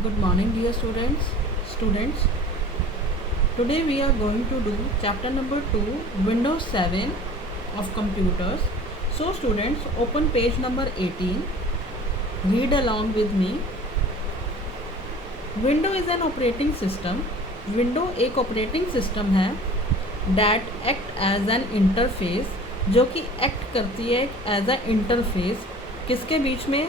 Good morning, dear students, today we are going to do chapter number 2, Windows 7 of computers. So students, open page number 18. Read along with me. Windows is an operating system. Windows एक operating system है that act as an interface, जो कि act करती है as a interface. किसके बीच में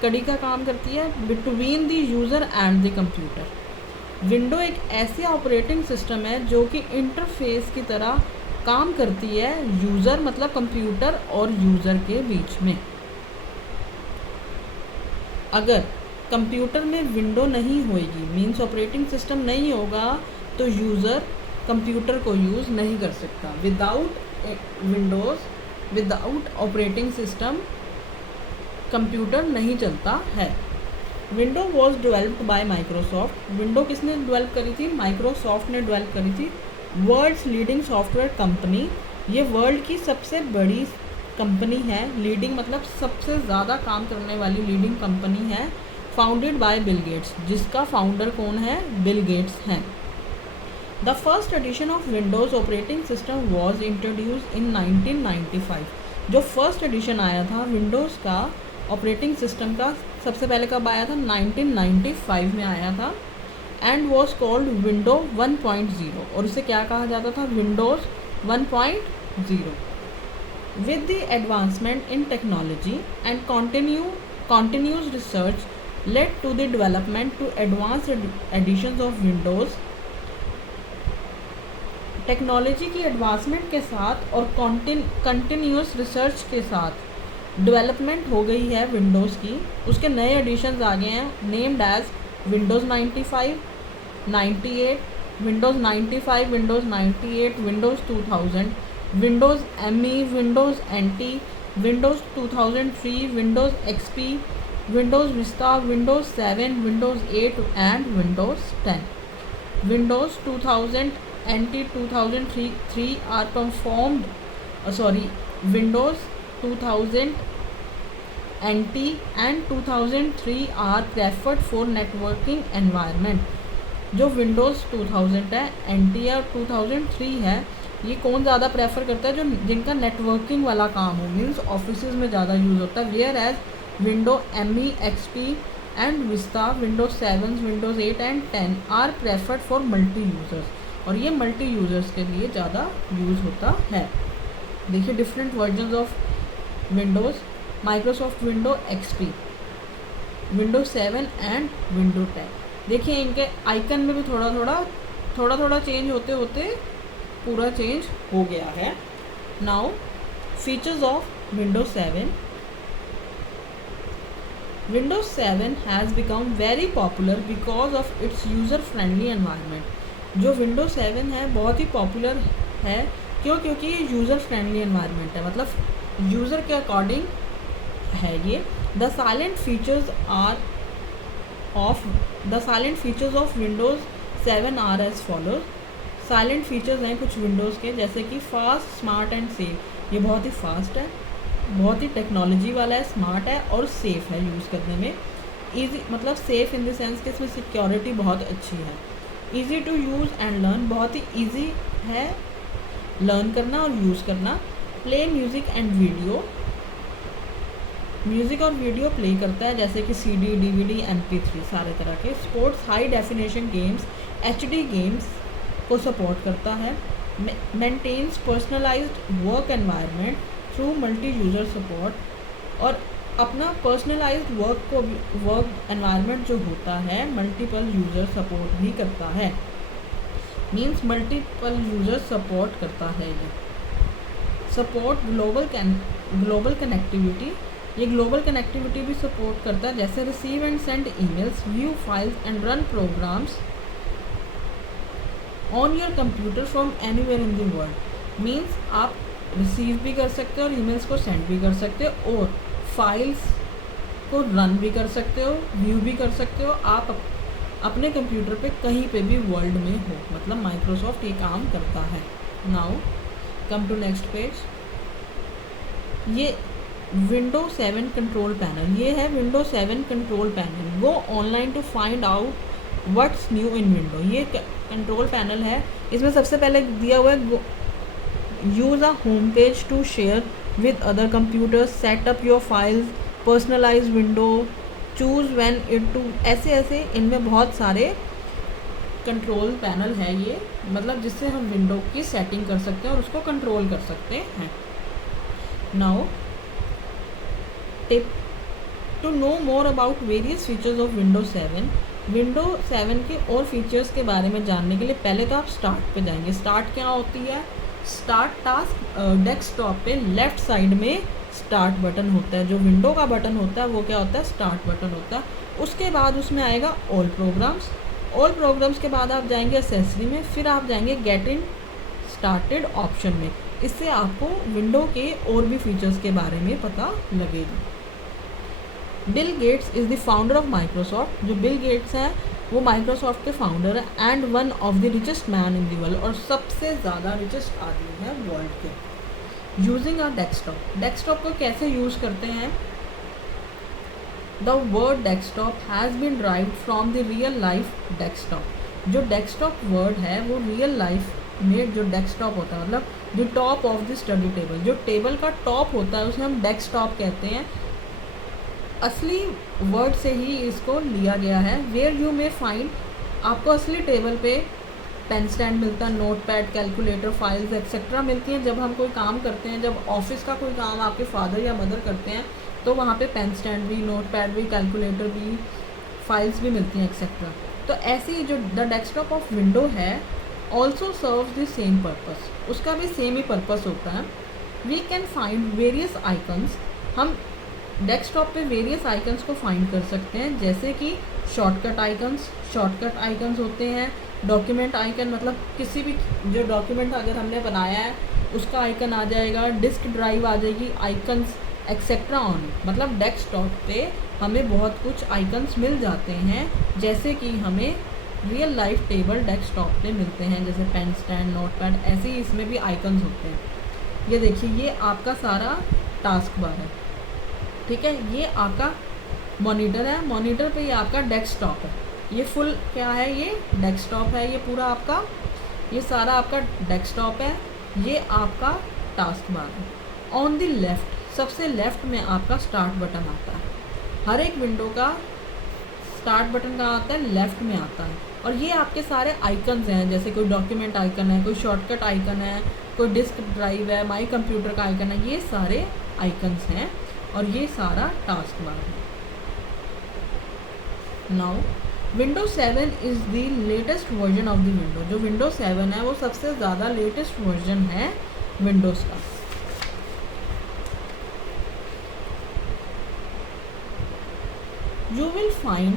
कड़ी का काम करती है? Between the user and the computer. Window एक ऐसी ऑपरेटिंग सिस्टम है जो कि इंटरफेस की तरह काम करती है यूज़र मतलब कंप्यूटर और यूज़र के बीच में। अगर कंप्यूटर में विंडो नहीं होगी, मीन्स ऑपरेटिंग सिस्टम नहीं होगा, तो यूज़र कंप्यूटर को यूज़ नहीं कर सकता। Without Windows, without operating system computer नहीं चलता है। Window was developed by Microsoft. Window किसने डेवलप करी थी? माइक्रोसॉफ्ट ने डेवलप करी थी। वर्ल्ड्स लीडिंग सॉफ्टवेयर कंपनी, ये वर्ल्ड की सबसे बड़ी कंपनी है। लीडिंग मतलब सबसे ज़्यादा काम करने वाली लीडिंग कंपनी है। फाउंडेड बाय बिल गेट्स, जिसका फाउंडर कौन है? बिल गेट्स हैं। The first edition of Windows operating system was introduce इन 1995। जो फर्स्ट एडिशन आया था विंडोज़ का ऑपरेटिंग सिस्टम का, सबसे पहले कब आया था? 1995 में आया था। एंड वॉज कॉल्ड विंडो 1.0, और इसे क्या कहा जाता था? Windows 1.0। With the advancement in technology and continuous research led to the development to advance editions of Windows. Technology की एडवांसमेंट के साथ और कंटिन्यूस रिसर्च के साथ डेवलपमेंट हो गई है विंडोज़ की। उसके नए एडिशंस आ गए हैं, named as Windows 95, 98, Windows 95, Windows 98, Windows 2000, Windows ME, Windows NT, Windows 2003, Windows XP, Windows Vista, Windows 7, Windows 8 and Windows 10। Windows 2000 NT 2003 are Windows 2000 NT and 2003 are preferred for networking environment। जो Windows 2000 है, NT और 2003 है, ये कौन ज़्यादा prefer करता है? जो जिनका नेटवर्किंग वाला काम हो, मीन्स ऑफिसेज में ज़्यादा यूज़ होता है। Where as window ME, XP and Vista, Windows 7, Windows 8 and 10 are preferred for multi users, और ये मल्टी यूज़र्स के लिए ज़्यादा यूज़ होता है। देखिए different versions of Windows, Microsoft window XP, Windows 7 and window 10। देखिए इनके आइकन में भी थोड़ा थोड़ा चेंज होते होते पूरा चेंज हो गया है। Now features of Windows 7। Windows 7 has become very popular because of its user friendly environment. जो विंडोज़ 7 है बहुत ही पॉपुलर है, क्यों? क्योंकि ये यूज़र फ्रेंडली एनवायरनमेंट है, मतलब यूज़र के अकॉर्डिंग है ये। The silent features of Windows 7 are as follows. Silent features हैं कुछ विंडोज़ के, जैसे कि फास्ट, स्मार्ट एंड सेफ। ये बहुत ही फास्ट है, बहुत ही टेक्नोलॉजी वाला है, स्मार्ट है और सेफ़ है यूज़ करने में। ईजी मतलब सेफ़ इन द सेंस कि इसमें सिक्योरिटी बहुत अच्छी है। Easy to use and learn, बहुत ही ईजी है लर्न करना और यूज़ करना। Play music and video, music और वीडियो प्ले करता है, जैसे कि CD, DVD, MP3 सारे तरह के। Sports, high definition games, HD games को सपोर्ट करता है। Maintains personalized work environment through multi user support, और अपना पर्सनलाइज्ड वर्क एनवायरनमेंट जो होता है मल्टीपल यूज़र सपोर्ट भी करता है, मीन्स मल्टीपल यूज़र सपोर्ट करता है। ये सपोर्ट ग्लोबल कनेक्टिविटी, ये ग्लोबल कनेक्टिविटी भी सपोर्ट करता है, जैसे receive and send emails, view files and run programs on your computer from anywhere in the world. Means आप रिसीव भी कर सकते हो और ईमेल्स को सेंड भी कर सकते हो, और फाइल्स को रन भी कर सकते हो, व्यू भी कर सकते हो। आप अपने कंप्यूटर पे कहीं पे भी वर्ल्ड में हो, मतलब माइक्रोसॉफ्ट ये काम करता है। Now come to next page. ये विंडो 7 कंट्रोल पैनल, ये है window 7 control panel. Go online to find out what's new in window. ये कंट्रोल पैनल है, इसमें सबसे पहले दिया हुआ है use a home page to share with other computers, set up your files, personalize window, choose when it to, ऐसे ऐसे इनमें बहुत सारे कंट्रोल पैनल है ये, मतलब जिससे हम विंडो की सेटिंग कर सकते हैं और उसको कंट्रोल कर सकते हैं। Now tip to know more about various features of window 7। Window 7 के और फीचर्स के बारे में जानने के लिए पहले तो आप स्टार्ट पे जाएंगे। स्टार्ट क्या होती है? स्टार्ट टास्क डेस्कटॉप पे लेफ़्ट साइड में स्टार्ट बटन होता है, जो विंडो का बटन होता है वो क्या होता है? स्टार्ट बटन होता है। उसके बाद उसमें आएगा ऑल प्रोग्राम्स। ऑल प्रोग्राम्स के बाद आप जाएंगे एसेसरी में, फिर आप जाएंगे गेट इन स्टार्टेड ऑप्शन में। इससे आपको विंडो के और भी फीचर्स के बारे में पता लगेगा। Bill Gates is the founder of Microsoft. जो बिल गेट्स हैं वो माइक्रोसॉफ्ट के फाउंडर हैं and one of the richest man in the world, और सबसे ज़्यादा रिचेस्ट आदमी है वर्ल्ड के। यूजिंग अ डेस्कटॉप, डेस्कटॉप को कैसे यूज़ करते हैं? The word desktop has been derived from the real life desktop. जो डेस्कटॉप वर्ड है वो रियल लाइफ में जो डेस्कटॉप होता है, मतलब the top of the study table, जो टेबल का टॉप होता है उसे हम डेस्कटॉप कहते हैं। असली वर्ड से ही इसको लिया गया है। वेयर यू मे फाइंड, आपको असली टेबल पे पेन स्टैंड मिलता है, note pad, calculator, files etcetera मिलती हैं। जब हम कोई काम करते हैं, जब ऑफिस का कोई काम आपके फादर या मदर करते हैं तो वहाँ पे पेन स्टैंड भी, नोट पैड भी, कैलकुलेटर भी, फाइल्स भी मिलती हैं एक्सेट्रा। तो ऐसे ही जो द डेस्कटॉप ऑफ विंडो है also serves the same purpose, उसका भी सेम ही पर्पस होता है। We can find various icons, हम डेस्कटॉप पे वेरियस आइकन्स को फाइंड कर सकते हैं, जैसे कि शॉर्टकट आइकन्स, शॉर्टकट आइकन्स होते हैं। डॉक्यूमेंट आइकन, मतलब किसी भी जो डॉक्यूमेंट अगर हमने बनाया है उसका आइकन आ जाएगा, डिस्क ड्राइव आ जाएगी, आइकन्स एक्सेट्रा ऑन, मतलब डेस्कटॉप पे हमें बहुत कुछ आइकन्स मिल जाते हैं, जैसे कि हमें रियल लाइफ टेबल डेस्कटॉप पे मिलते हैं, जैसे पेन स्टैंड, नोट पैड, ऐसे ही इसमें भी आइकन्स होते हैं। ये देखिए, ये आपका सारा टास्क बार है, ठीक है। ये आपका मॉनिटर है, मॉनिटर पे ये आपका डेस्कटॉप है। ये फुल क्या है? ये डेस्कटॉप है, ये पूरा आपका, ये सारा आपका डेस्कटॉप है। ये आपका टास्क बार है। ऑन द लेफ़्ट, सबसे लेफ़्ट में आपका स्टार्ट बटन आता है। हर एक विंडो का स्टार्ट बटन कहाँ आता है? लेफ़्ट में आता है। और ये आपके सारे आइकन्स हैं, जैसे कोई डॉक्यूमेंट आइकन है, कोई शॉर्टकट आइकन है, कोई डिस्क ड्राइव है, माई कंप्यूटर का आइकन है, ये सारे आइकन्स हैं और ये सारा टास्क बार है। Now window 7 is the latest version of the window. जो विंडो 7 है वो सबसे ज़्यादा लेटेस्ट वर्जन है विंडोज़ का। You will find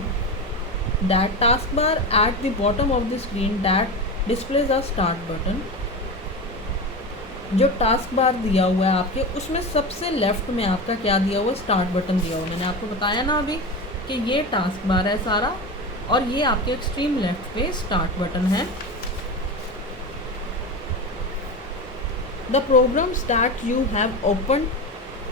that taskbar at the bottom of the screen that displays a start button। जो task bar दिया हुआ है आपके, उसमें सबसे लेफ्ट में आपका क्या दिया हुआ है? स्टार्ट बटन दिया हुआ है। मैंने आपको बताया ना अभी कि ये टास्क बार है सारा, और ये आपके एक्सट्रीम लेफ्ट पे स्टार्ट बटन है। The programs that you have open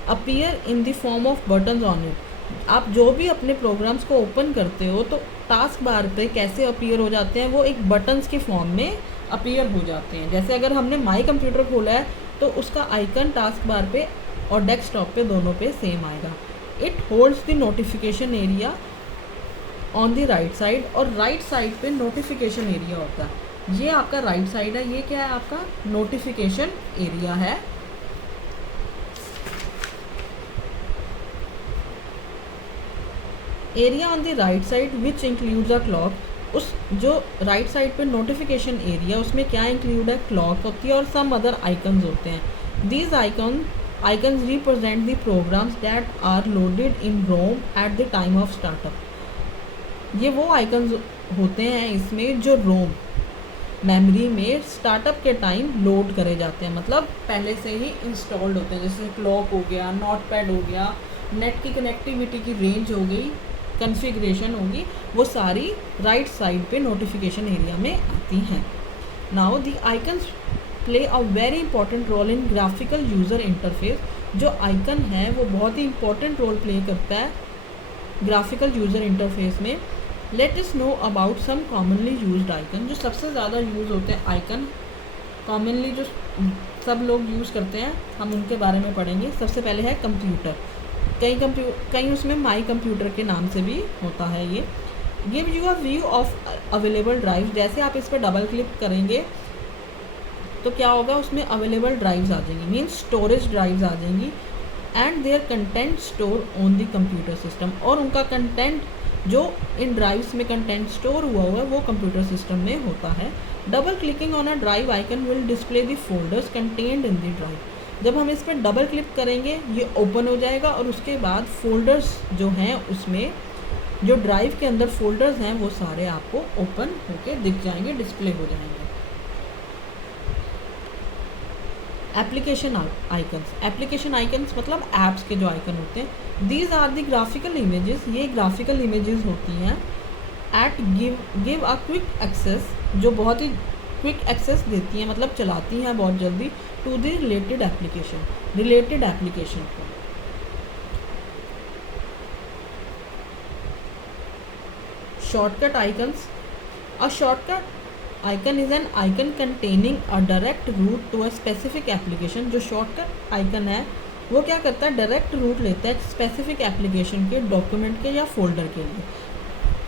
appear in the form of buttons on it. आप जो भी अपने प्रोग्राम्स को ओपन करते हो तो टास्क बार पे कैसे अपीयर हो जाते हैं? वो एक बटन्स के फॉर्म में अपीयर हो जाते हैं। जैसे अगर हमने माई कंप्यूटर खोला है तो उसका आइकन टास्क बार पे और डेस्कटॉप पे दोनों पे सेम आएगा। It holds the notification area on the right side, और राइट साइड पे नोटिफिकेशन एरिया होता है। ये आपका राइट साइड है, ये क्या है? आपका नोटिफिकेशन एरिया है। Area on the right side which includes a clock. उस जो राइट साइड पे नोटिफिकेशन एरिया, उसमें क्या इंक्लूड है? क्लॉक होती है और सम अदर आइकन्स होते हैं। These icons represent the programs that are loaded in ROM at the time of startup. ये वो आइकन्स होते हैं इसमें जो रोम मेमोरी में स्टार्टअप के टाइम लोड करे जाते हैं, मतलब पहले से ही इंस्टॉल्ड होते हैं। जैसे क्लॉक हो गया, नोट पैड हो गया, नेट की कनेक्टिविटी की रेंज हो गई, कॉन्फ़िगरेशन होगी, वो सारी राइट साइड पे नोटिफिकेशन एरिया में आती हैं। Now the icons play a very important role in graphical user interface. जो आइकन है वो बहुत ही इंपॉर्टेंट रोल प्ले करता है ग्राफिकल यूज़र इंटरफेस में। Let us know about some commonly used icon. जो सबसे ज़्यादा यूज़ होते हैं आइकन, कॉमनली जो सब लोग यूज़ करते हैं, हम उनके बारे में पढ़ेंगे। सबसे पहले है कंप्यूटर। कई उसमें माई कंप्यूटर के नाम से भी होता है ये। Give you a view of available drive. जैसे आप इस पर डबल क्लिक करेंगे तो क्या होगा, उसमें अवेलेबल ड्राइव्स आ जाएंगी, मीन्स स्टोरेज ड्राइव्स आ जाएंगी, and their content store on the computer system. और उनका कंटेंट जो इन ड्राइव्स में कंटेंट स्टोर हुआ है वो कंप्यूटर सिस्टम में होता है। Double clicking on a drive icon will display the folders contained in the drive. जब हम इस पर डबल क्लिक करेंगे ये ओपन हो जाएगा और उसके बाद फोल्डर्स जो हैं उसमें जो ड्राइव के अंदर फोल्डर्स हैं वो सारे आपको ओपन होके दिख जाएंगे, डिस्प्ले हो जाएंगे। Application icons. एप्लीकेशन आइकन्स मतलब ऐप्स के जो आइकन होते हैं। These are the graphical images. ये ग्राफिकल इमेजेस होती हैं at give a quick access, जो बहुत ही क्विक एक्सेस देती हैं, मतलब चलाती हैं बहुत जल्दी, टू द रिलेटेड एप्लीकेशन को। Shortcut icons. A shortcut icon is an icon containing a direct route to a specific application. जो शॉर्टकट आइकन है वो क्या करता है, डायरेक्ट रूट लेता है स्पेसिफिक एप्लीकेशन के, डॉक्यूमेंट के या फोल्डर के लिए।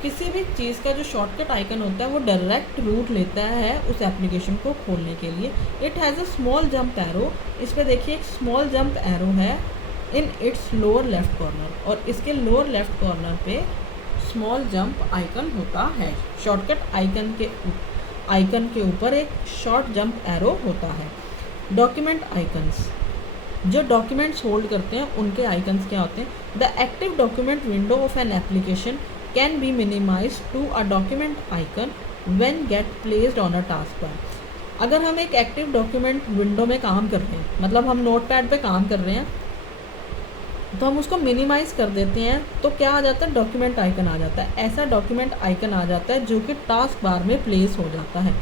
किसी भी चीज़ का जो शॉर्टकट आइकन होता है वो डायरेक्ट रूट लेता है उस एप्लीकेशन को खोलने के लिए। It has a small jump arrow. इस पर देखिए एक स्मॉल जंप एरो है in its lower left corner, और इसके लोअर लेफ्ट कॉर्नर पे स्मॉल जंप आइकन होता है। शॉर्टकट आइकन के ऊपर एक शॉर्ट जंप एरो होता है। Document icons. जो डॉक्यूमेंट्स होल्ड करते हैं उनके आइकन्स क्या होते हैं। The active document window of an application can be minimize to a document icon when get placed on a task bar. अगर हम एक एक्टिव डॉक्यूमेंट विंडो में काम कर रहे हैं, मतलब हम नोटपैड पे काम कर रहे हैं, तो हम उसको मिनिमाइज़ कर देते हैं तो क्या आ जाता है, डॉक्यूमेंट आइकन आ जाता है। ऐसा डॉक्यूमेंट आइकन आ जाता है जो कि टास्क बार में प्लेस हो जाता है।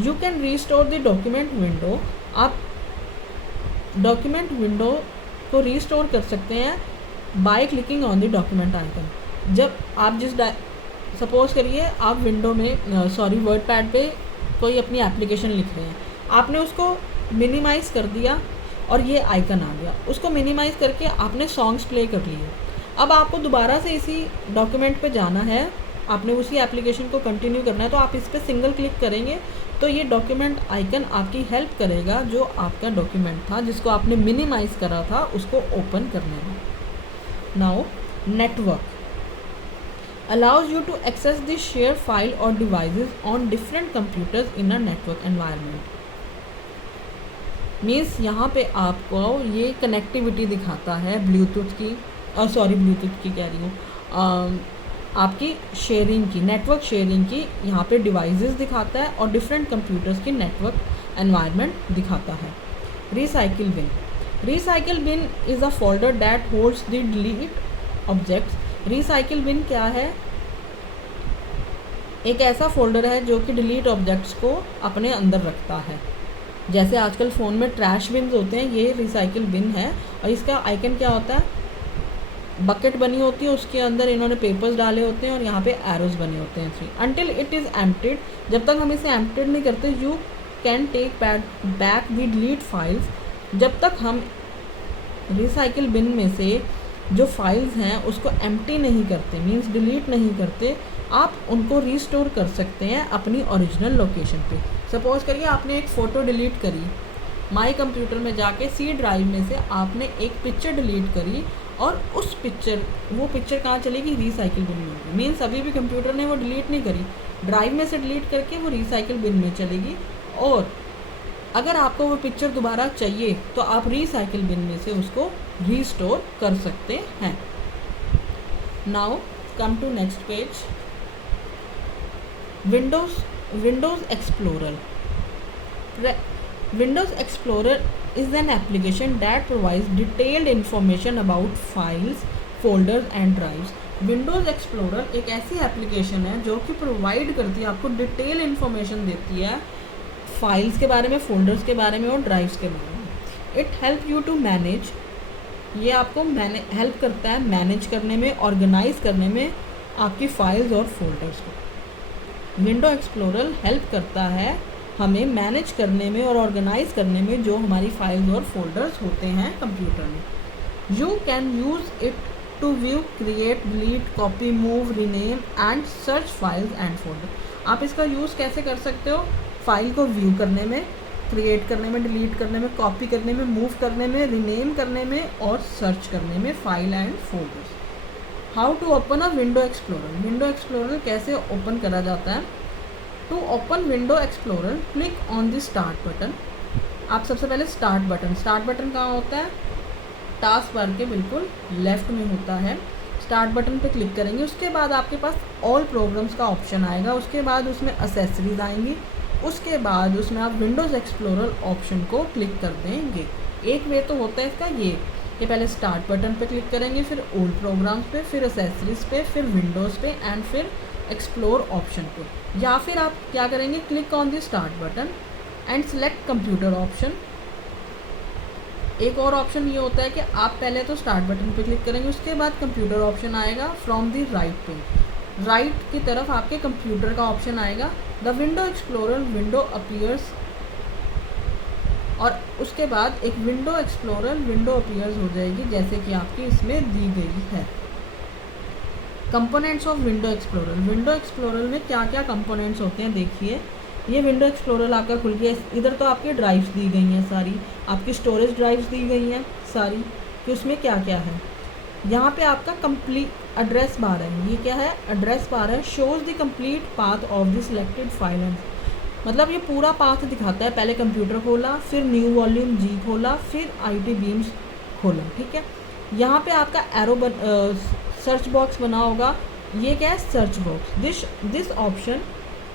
You can restore the document window. आप डॉक्यूमेंट विंडो को रीस्टोर कर सकते हैं by clicking on the document icon. जब आप सपोज करिए आप विंडो में वर्डपैड पे कोई अपनी एप्लीकेशन लिख रहे हैं, आपने उसको मिनिमाइज़ कर दिया और ये आइकन आ गया। उसको मिनिमाइज़ करके आपने सॉन्ग्स प्ले कर लिए। अब आपको दोबारा से इसी डॉक्यूमेंट पे जाना है, आपने उसी एप्लीकेशन को कंटिन्यू करना है, तो आप इस पर सिंगल क्लिक करेंगे तो ये डॉक्यूमेंट आइकन आपकी हेल्प करेगा जो आपका डॉक्यूमेंट था जिसको आपने मिनिमाइज़ करा था उसको ओपन करने में। Now network allows you to access the shared file or devices on different computers in a network environment। Means यहाँ पे आपको ये कनेक्टिविटी दिखाता है ब्लूटूथ की, ब्लूटूथ की कह रही हूँ, आपकी शेयरिंग की, नेटवर्क शेयरिंग की यहाँ पे डिवाइसेस दिखाता है और डिफरेंट कंप्यूटर्स की नेटवर्क एनवायरनमेंट दिखाता है। Recycle bin. Recycle bin is a folder that holds the delete objects. Recycle bin क्या है, एक ऐसा फोल्डर है जो कि डिलीट ऑब्जेक्ट्स को अपने अंदर रखता है। जैसे आजकल फ़ोन में ट्रैश बिन्स होते हैं, ये रिसाइकिल बिन है। और इसका आइकन क्या होता है, बकेट बनी होती है, उसके अंदर इन्होंने पेपर्स डाले होते हैं और यहाँ पे एरोज बने होते हैं 3 अनटिल इट इज़ एम्प्टीड। जब तक हम इसे एम्प्टीड नहीं करते, you can take back the delete files. जब तक हम रिसाइकिल बिन में से जो फाइल्स हैं उसको एम्प्टी नहीं करते, मीन्स डिलीट नहीं करते, आप उनको रीस्टोर कर सकते हैं अपनी ओरिजिनल लोकेशन पे। सपोज करिए आपने एक फ़ोटो डिलीट करी, माई कंप्यूटर में जाके सी ड्राइव में से आपने एक पिक्चर डिलीट करी और वो पिक्चर कहाँ चलेगी, रिसाइकिल बिन में होगी। मीन्स अभी भी कंप्यूटर ने वो डिलीट नहीं करी, ड्राइव में से डिलीट करके वो रिसाइकिल बिन में चलेगी। और अगर आपको वो पिक्चर दोबारा चाहिए तो आप रिसाइकिल बिन में से उसको रीस्टोर कर सकते हैं। Now come to next page. Windows Explorer. Windows Explorer is an application that provides detailed information about files, folders and drives। Windows Explorer एक ऐसी एप्लीकेशन है जो कि प्रोवाइड करती है, आपको डिटेल इन्फॉर्मेशन देती है फाइल्स के बारे में, फोल्डर्स के बारे में और ड्राइव्स के बारे में। It help you to manage, ये आपको हेल्प करता है मैनेज करने में, ऑर्गेनाइज करने में आपकी फाइल्स और फोल्डर्स को। विंडो एक्सप्लोरर हेल्प करता है हमें मैनेज करने में और ऑर्गेनाइज करने में जो हमारी फाइल्स और फोल्डर्स होते हैं कंप्यूटर में। You can use it to view, create, delete, copy, move, rename and search files and folder. आप इसका यूज़ कैसे कर सकते हो? फाइल को व्यू करने में, क्रिएट करने में, डिलीट करने में, कॉपी करने में, मूव करने में, रीनेम करने में और सर्च करने में file and folders. How to open a window explorer, window explorer कैसे ओपन करा जाता है? To open window explorer click on the start button. आप सबसे पहले स्टार्ट बटन कहाँ होता है? टास्क बार के बिल्कुल लेफ्ट में होता है। स्टार्ट बटन पे क्लिक करेंगे, उसके बाद आपके पास ऑल प्रोग्राम्स का ऑप्शन आएगा, उसके बाद उसमें एसेसरीज आएंगी, उसके बाद उसमें आप विंडोज़ एक्सप्लोरर ऑप्शन को क्लिक कर देंगे। एक वे तो होता है इसका ये कि पहले स्टार्ट बटन पे क्लिक करेंगे, फिर ओल्ड प्रोग्राम्स पे, फिर एसेसरीज पे, फिर विंडोज़ पे एंड फिर एक्सप्लोर ऑप्शन पे। या फिर आप क्या करेंगे, click on the start button and select computer option. एक और ऑप्शन ये होता है कि आप पहले तो स्टार्ट बटन पे क्लिक करेंगे, उसके बाद कंप्यूटर ऑप्शन आएगा फ्रॉम द राइट पे, राइट की तरफ आपके कंप्यूटर का ऑप्शन आएगा। The window explorer window appears, और उसके बाद एक विंडो एक्सप्लोरर विंडो अपीयर्स हो जाएगी जैसे कि आपकी इसमें दी गई है। कंपोनेंट्स ऑफ विंडो एक्सप्लोरर में क्या क्या कंपोनेंट्स होते हैं देखिए। ये विंडो एक्सप्लोरर आपका खुल गया, इधर तो आपकी ड्राइव्स दी गई हैं सारी, आपकी स्टोरेज ड्राइव्स दी गई हैं सारी कि उसमें क्या क्या है। यहाँ पे आपका कंप्लीट एड्रेस बार है, ये क्या है? एड्रेस बार है। Shows the complete path of the selected file, मतलब ये पूरा पाथ दिखाता है। पहले कंप्यूटर खोला, फिर न्यू वॉल्यूम जी खोला, फिर IT बीम्स खोला, ठीक है। यहाँ पे आपका एरो सर्च बॉक्स बना होगा, ये क्या है? Search box. This option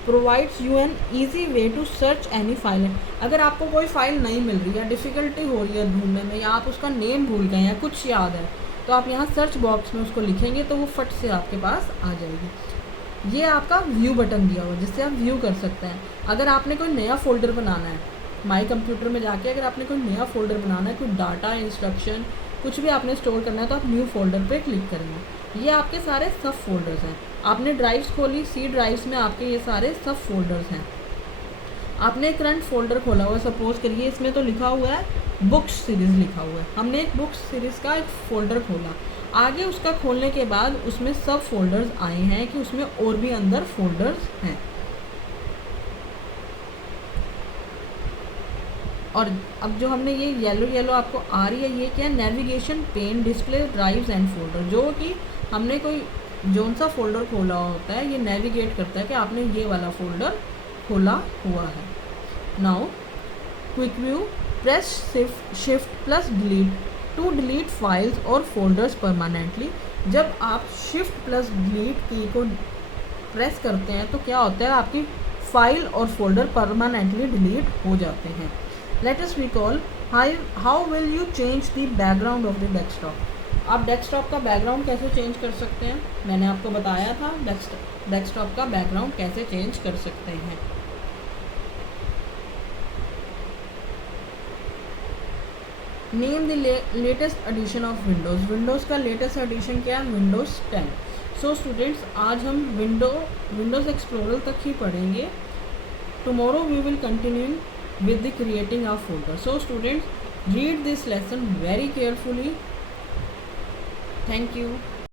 provides you an easy way to search any file. अगर आपको कोई फाइल नहीं मिल रही है, डिफ़िकल्टी हो रही है ढूंढने में, या आप उसका नेम भूल गए हैं, कुछ याद है, तो आप यहाँ सर्च बॉक्स में उसको लिखेंगे तो वो फट से आपके पास आ जाएगी। ये आपका व्यू बटन दिया हुआ है जिससे आप व्यू कर सकते हैं। अगर आपने कोई नया फ़ोल्डर बनाना है, माई कंप्यूटर में जाके अगर आपने कोई नया फ़ोल्डर बनाना है, कोई डाटा, इंस्ट्रक्शन, कुछ भी आपने स्टोर करना है, तो आप न्यू फोल्डर पे क्लिक करेंगे। ये आपके सारे सब फोल्डर्स हैं। आपने ड्राइव्स खोली, सी ड्राइव्स में आपके ये सारे सब फोल्डर्स हैं। आपने करंट फोल्डर खोला हुआ, सपोज करिए इसमें तो लिखा हुआ है बुक्स सीरीज़ लिखा हुआ है, हमने एक बुक्स सीरीज़ का एक फ़ोल्डर खोला। आगे उसका खोलने के बाद उसमें सब फोल्डर्स आए हैं कि उसमें और भी अंदर फोल्डर्स हैं। और अब जो हमने ये येलो आपको आ रही है, ये क्या है? Navigation pane, display, drives and folder, जो कि हमने कोई जोन सा फोल्डर खोला होता है, ये नेविगेट करता है कि आपने ये वाला फोल्डर खोला हुआ है। Now quick view, press shift plus delete to delete files और फोल्डर्स परमानेंटली। जब आप शिफ्ट प्लस डिलीट की को प्रेस करते हैं तो क्या होता है? आपकी फाइल और फोल्डर परमानेंटली डिलीट हो जाते हैं। Let us recall how will you change the background of the desktop. आप डेस्कटॉप का बैकग्राउंड कैसे चेंज कर सकते हैं? मैंने आपको बताया था डेस्कटॉप का बैकग्राउंड कैसे चेंज कर सकते हैं। Name the latest edition of Windows का लेटेस्ट एडिशन क्या है? विंडोज़ 10। सो स्टूडेंट्स, आज हम विंडोज़ एक्सप्लोरर तक ही पढ़ेंगे। Tomorrow we will continue with the creating of folder. So students, read this lesson very carefully. Thank you.